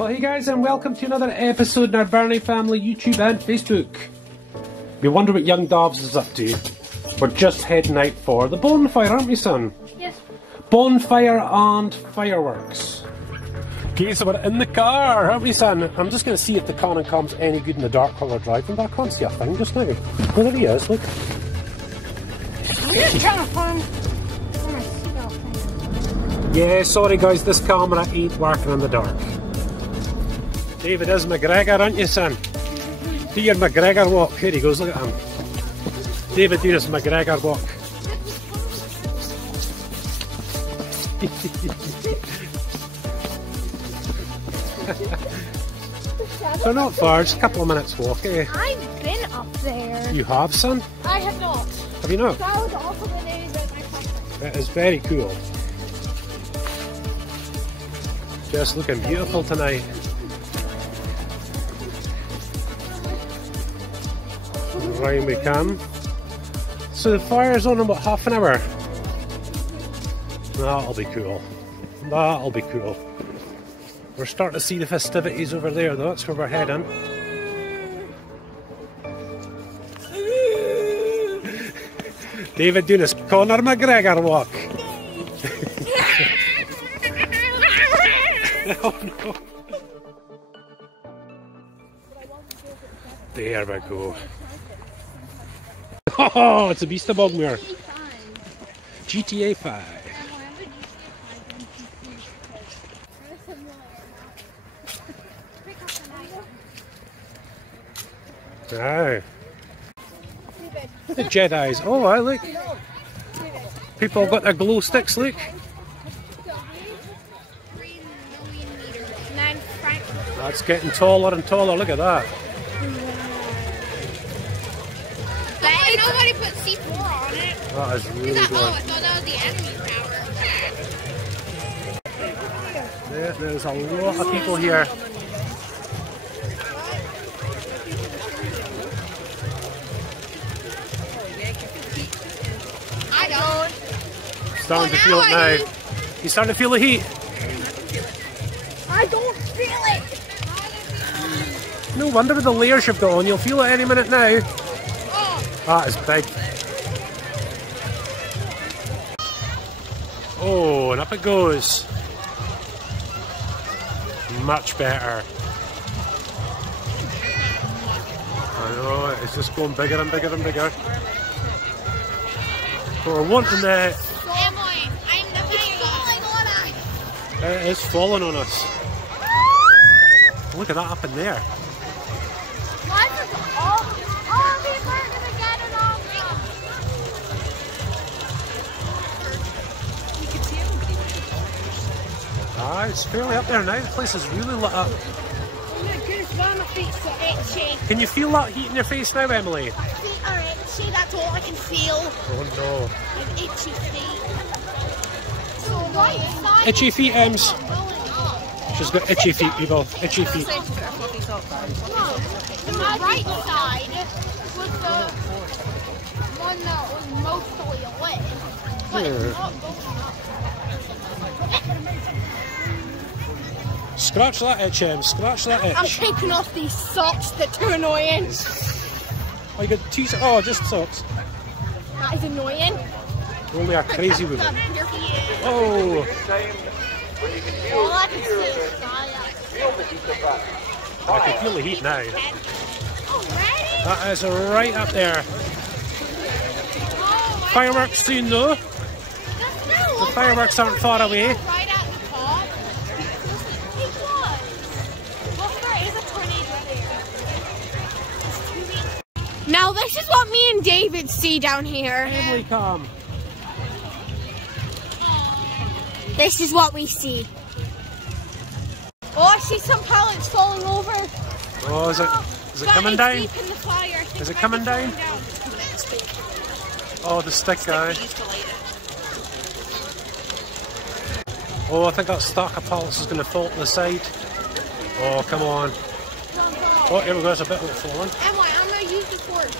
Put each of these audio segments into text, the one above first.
Well, hey guys, and welcome to another episode in our Birnie Family YouTube and Facebook. You wonder what young Dobbs is up to? We're just heading out for the bonfire, aren't we, son? Yes. Bonfire and fireworks. Okay, so we're in the car, aren't we, son? I'm just going to see if the Conan comes any good in the dark while we're driving, but I can't see a thing just now. Oh, there he is, look. I'm just trying to find my seatbelt. Yeah, sorry guys, this camera ain't working in the dark. David is McGregor, aren't you, son? Do your McGregor walk. Here he goes, look at him. David doing his McGregor walk. So not far, just a couple of minutes walk, eh? I've been up there. You have, son? I have not. Have you not? That was also the day that my cousin. It is very cool. Just looking beautiful tonight. Round we come. So the fire's on in about half an hour. That'll be cool. That'll be cool. We're starting to see the festivities over there though, that's where we're heading. David doing his Conor McGregor walk. Oh no. There we go. Oh, it's a beast of Bogmere. GTA 5. Wow. The Jedi's. Oh, I look. People got their glow sticks, look. That's getting taller and taller, look at that. Nobody put C4 on it. That is really good. Oh, I thought that was the enemy power. There's a lot of people here. I don't. Starting to feel it now. You starting to feel the heat? I don't feel it. No wonder with the layers you've got on, you'll feel it any minute now. That is big. Oh, and up it goes. Much better. I know, it's just going bigger and bigger and bigger. But we're wanting the... It is falling on us. Look at that up in there. Ah, it's fairly up there now. The place is really lit up. Oh my goodness, why are my feet so itchy? Can you feel that heat in your face now, Emily? My feet are itchy, that's all I can feel. Oh no. I have itchy feet. So right side Itchy feet, Ems. She's got itchy feet, people. Itchy feet. No, the right side was the one that was mostly lit. But it's not going up. Scratch that itch, Em. Scratch that itch. I'm taking off these socks, they're too annoying. Oh, you got two socks? Oh, just socks. That is annoying. Only a crazy woman. All Oh! I can see is I can feel the heat now. Already? That is right up there. Fireworks soon though. The fireworks aren't far away. Right at the top. It was. Look, there is a tornado there. Now this is what me and David see down here. Emily, come. This is what we see. Oh, I see some pallets falling over. Oh, is it coming down? Is it coming down? Oh, the stick guy. Oh, I think that stack of pallets is going to fall to the side. Oh, come on. Oh, here we go, there's a bit of it falling. Emily, I'm going to use the torch.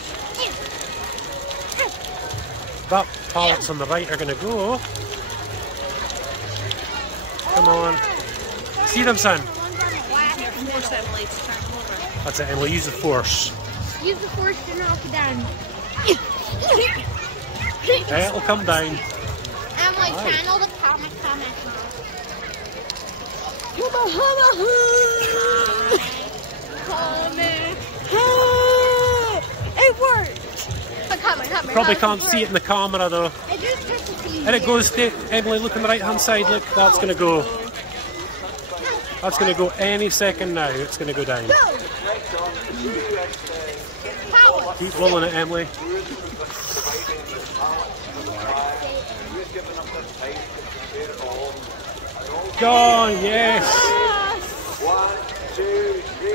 That pallets on the right are going to go. Come on. See them, son? Force Emily to turn them over. That's it, Emily. Use the force. Use the force to knock it down. It'll come down. Emily, channel the comic. It worked! Probably can't see it in the camera though. It just takes a few And it goes to Emily, look on the right hand side, look, that's gonna go. That's gonna go any second now, it's gonna go down. Power. Keep rolling it, Emily. Go, yes! 1, 2, 3.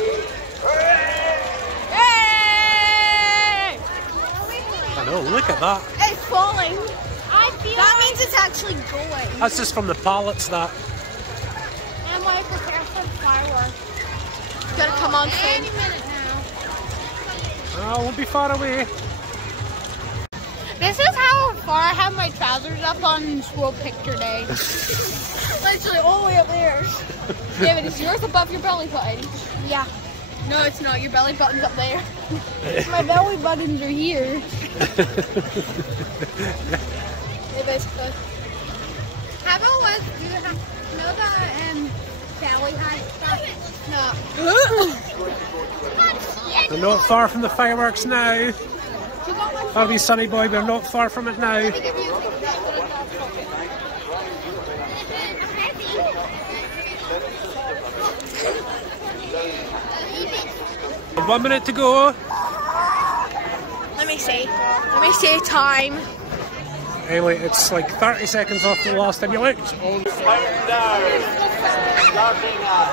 Yay! I know, look at that. It's falling. That means it's actually going. That's just from the pallets that. Emily, prepare for the fireworks. It's gonna come on soon. Any minute now. Oh, won't be far away. This is how far I have my trousers up on school picture day. Literally all the way up there. David, is yours above your belly button? Yeah. No, it's not. Your belly button's up there. My belly buttons are here. They basically. How about what? Do you know that Sally had stuff? No. We're not far from the fireworks now. That'll be Sunny Boy, we're not far from it now. 1 minute to go. Let me see time. Anyway, it's like 30 seconds off the last time you looked. Countdown. Starting at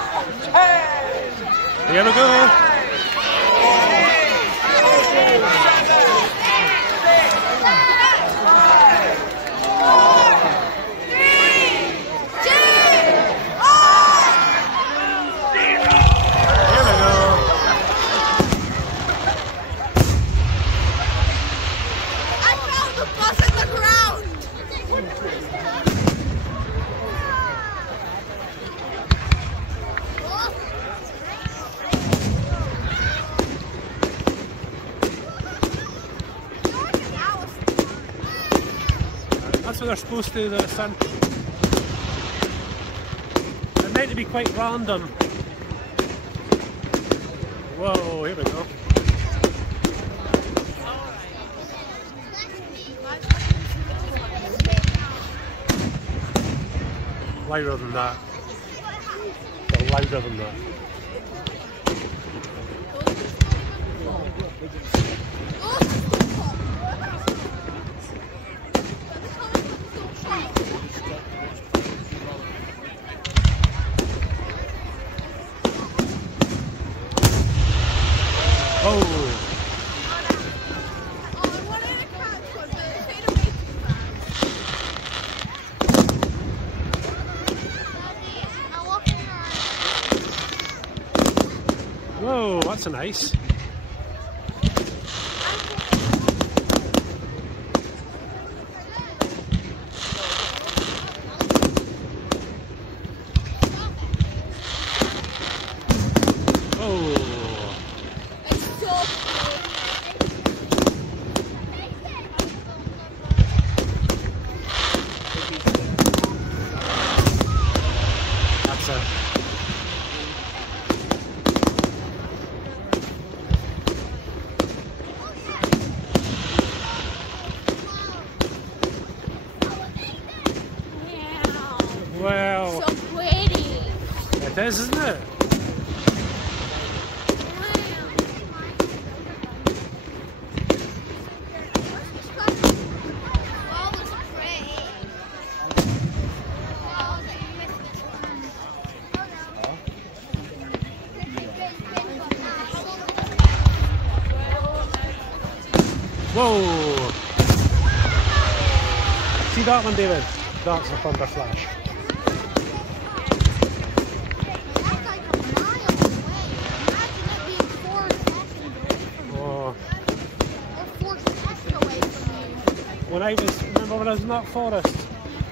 10. Here we go. That's what they're supposed to do, the sun. They're meant to be quite random. Whoa, here we go. Louder than that. Or louder than that. Whoa, that's nice. Well, So pretty. it is, isn't it? Whoa! See that one, David? That's a thunder flash. When I was, remember when I was in that forest,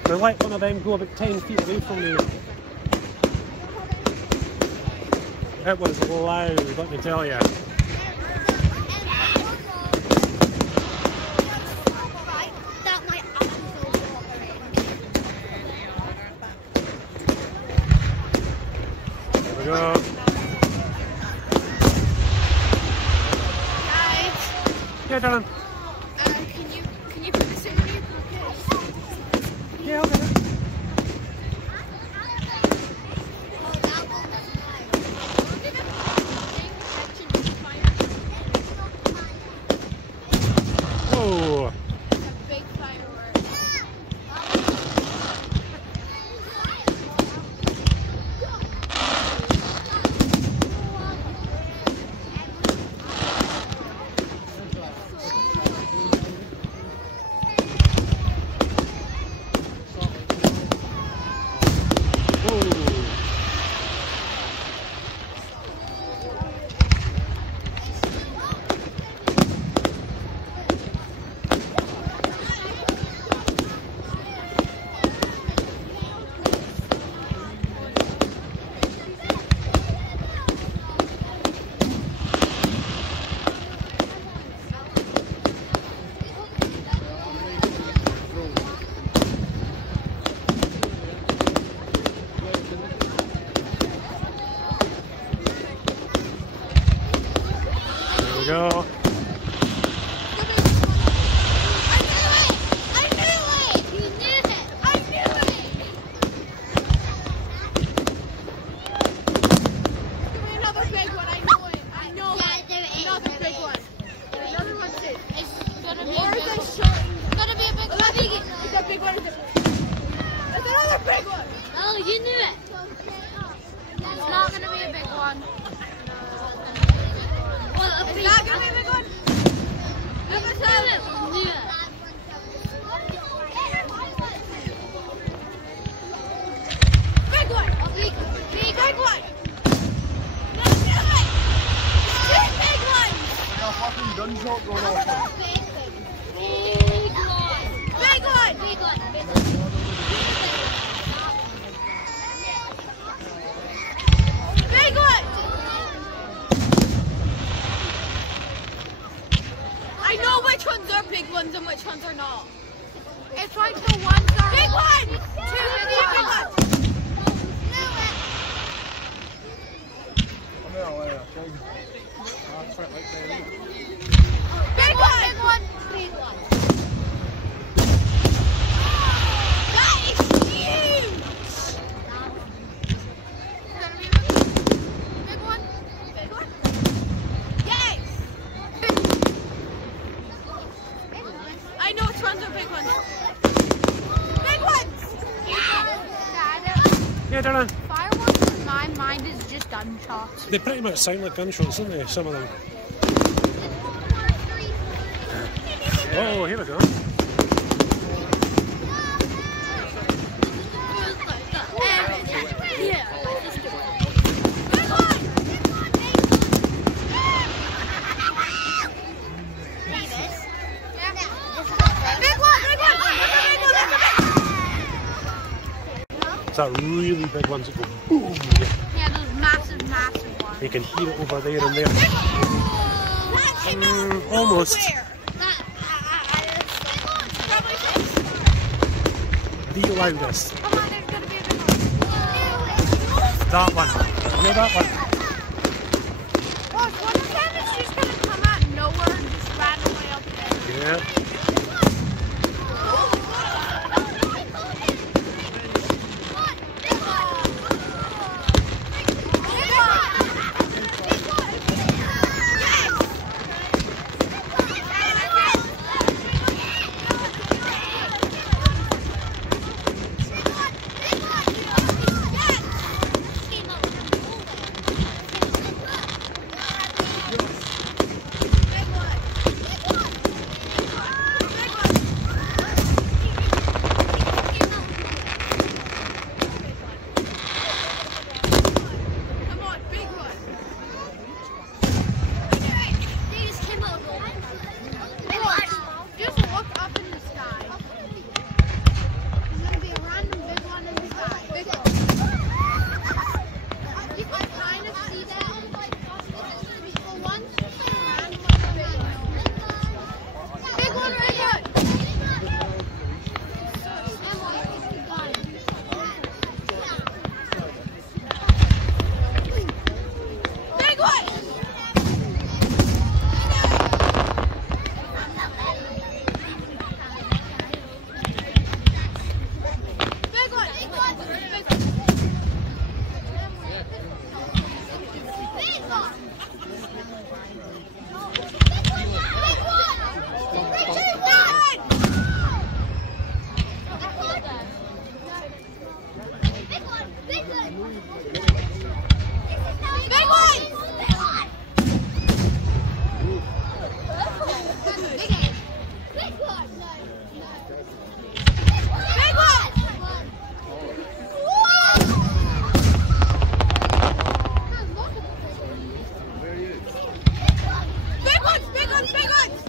I let one of them go about 10 feet away from me. It was loud, let me tell you. There we go. Guys, Yeah, darling. can you put this in me? Yeah, I'll do it. Whoa. Big firework. Go. Oh, you knew it. It's not going to be a big one. Well, it's not going to be a big one. Number 7. Yeah. Big one. Big one. Let's do it. Two big ones. A fucking gunshot going off. Big one. Big one. Big one. Big one. Big one! I know which ones are big ones and which ones are not. It's like the ones that are big ones! Two big ones! Big one! Big one! Big one! That is huge! Big one? Big one? Yes! I know which ones are big ones. Big ones! Yeah, darling. Fireworks in my mind is just gunshots. They pretty much sound like gunshots, don't they? Some of them. Oh, here we go. Yeah. It's that really big ones that go boom. Yeah, those massive, massive ones. You can hear it over there and there. Almost. The loudest. Come on, there's gonna be a big one. That one. Yeah, that one. Oh, what if that is just gonna come out of nowhere and just randomly up there? Yeah. Big one! Big ones, big ones, big ones!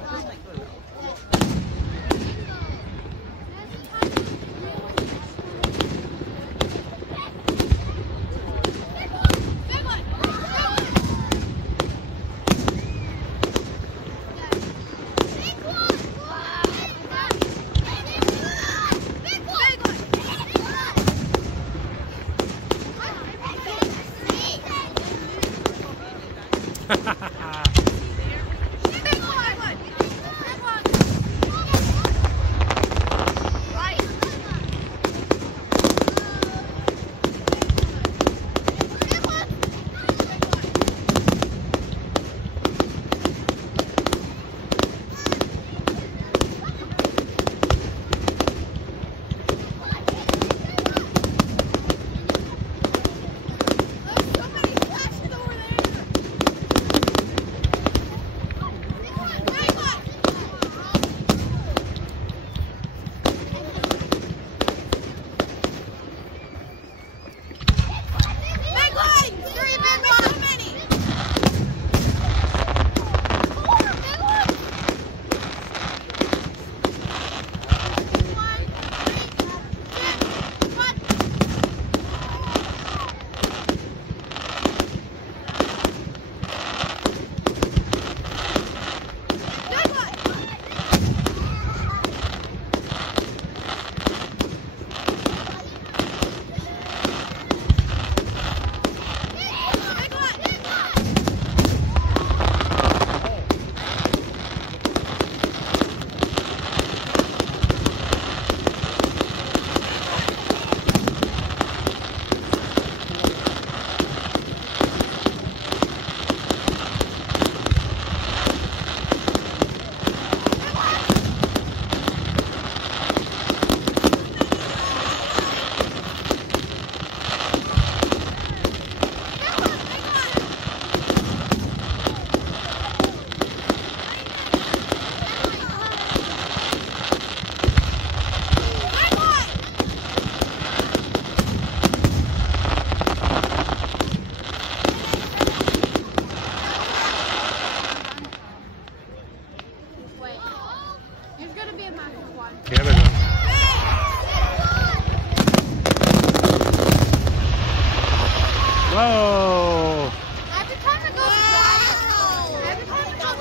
Whoa! Every time it goes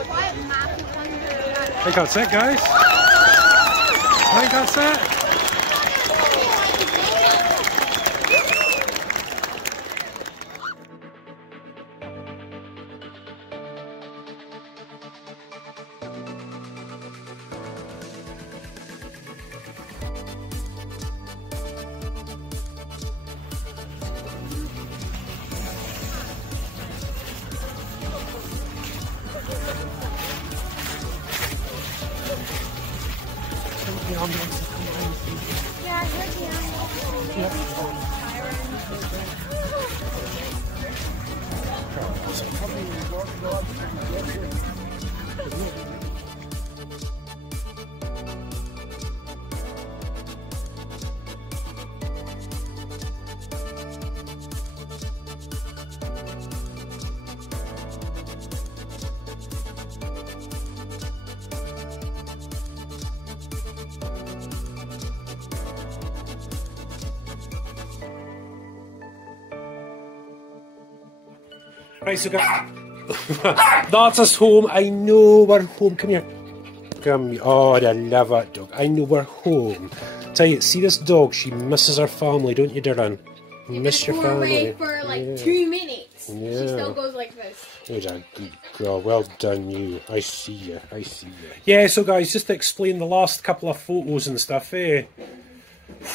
quiet, massive ones are I think that's it, guys. I think that's it. Yeah, I heard the Right, so guys, that's us home. I know we're home. Come here. Come here. Oh, I love that dog. I know we're home. Tell you, see this dog? She misses her family, don't you, Darren? You miss your family. For like 2 minutes. Yeah. She still goes like this. You're a good girl. Well done, you. I see you. I see you. Yeah, so guys, just to explain the last couple of photos and stuff, eh?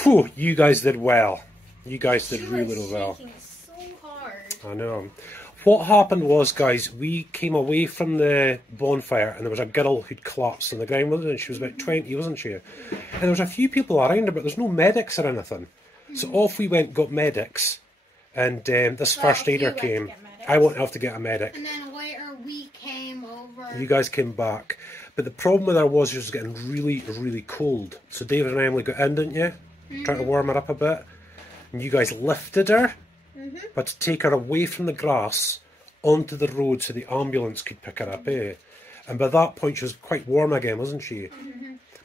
Whew, you guys did well. You guys did really well. So hard. I know. What happened was, guys, we came away from the bonfire and there was a girl who'd collapsed on the ground, wasn't it? She was about 20, wasn't she? And there was a few people around her, but there's no medics or anything. So off we went, got medics, and this first aider came. I won't have to get a medic. And then later we came over. You guys came back. But the problem with her was she was getting really, really cold. So David and Emily got in, didn't you? Trying to warm her up a bit. And you guys lifted her, but to take her away from the grass onto the road so the ambulance could pick her up, eh? And by that point she was quite warm again, wasn't she?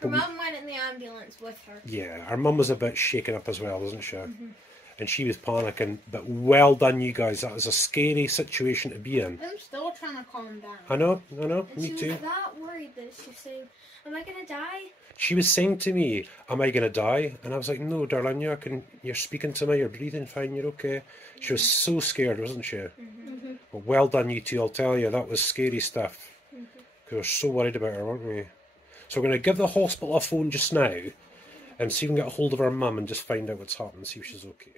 Her mum went in the ambulance with her. Yeah, her mum was a bit shaken up as well, wasn't she? And she was panicking, but well done you guys. That was a scary situation to be in. I'm still trying to calm down. I know, And me she too. was that worried that she was saying, am I going to die? She was saying to me, am I going to die? And I was like, no, darling, you're speaking to me, you're breathing fine, you're okay. She was so scared, wasn't she? Well, well done you two, I'll tell you, that was scary stuff. Because we were so worried about her, weren't we? So we're going to give the hospital a phone just now and see if we can get a hold of her mum and just find out what's happened, see if she's okay.